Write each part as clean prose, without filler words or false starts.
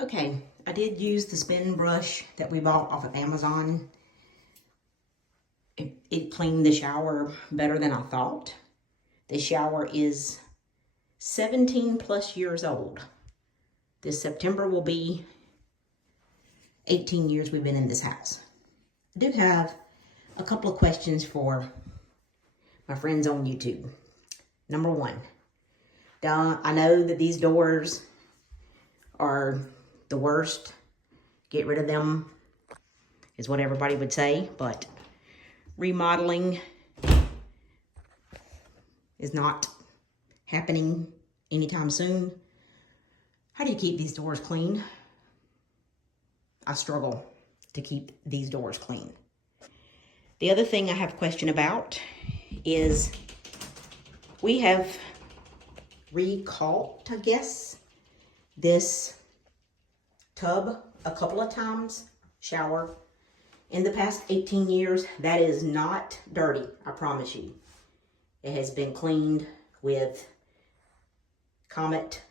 Okay, I did use the spin brush that we bought off of Amazon. It cleaned the shower better than I thought. The shower is 17 plus years old. This September will be 18 years we've been in this house. I do have a couple of questions for my friends on YouTube. Number one, I know that these doors are the worst. Get rid of them is what everybody would say, but remodeling is not happening anytime soon. How do you keep these doors clean? I struggle to keep these doors clean. The other thing I have a question about is we have recaulked, I guess, this tub a couple of times, shower, in the past 18 years. That is not dirty, I promise you. It has been cleaned with Comet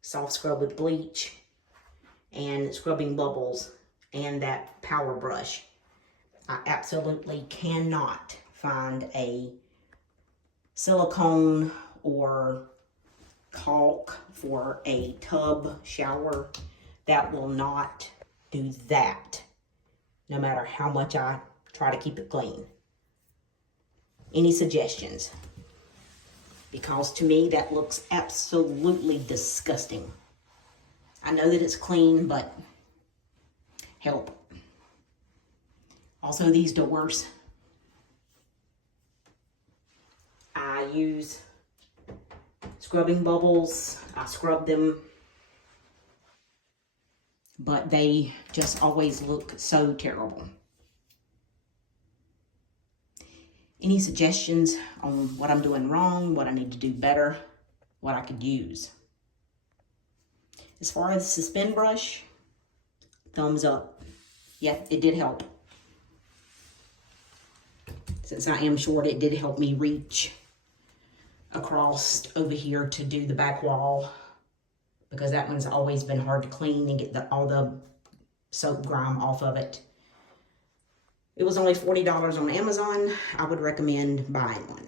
soft scrub with bleach and scrubbing bubbles and that power brush. I absolutely cannot find a silicone or caulk for a tub shower that will not do that, no matter how much I try to keep it clean. Any suggestions? Because to me, that looks absolutely disgusting. I know that it's clean, but help. Also, these doors, I use scrubbing bubbles. I scrub them, but they just always look so terrible. Any suggestions on what I'm doing wrong, what I need to do better, what I could use? As far as the spin brush, thumbs up. Yeah, it did help. Since I am short, it did help me reach across over here to do the back wall, because that one's always been hard to clean and get all the soap grime off of it. It was only $40 on Amazon. I would recommend buying one.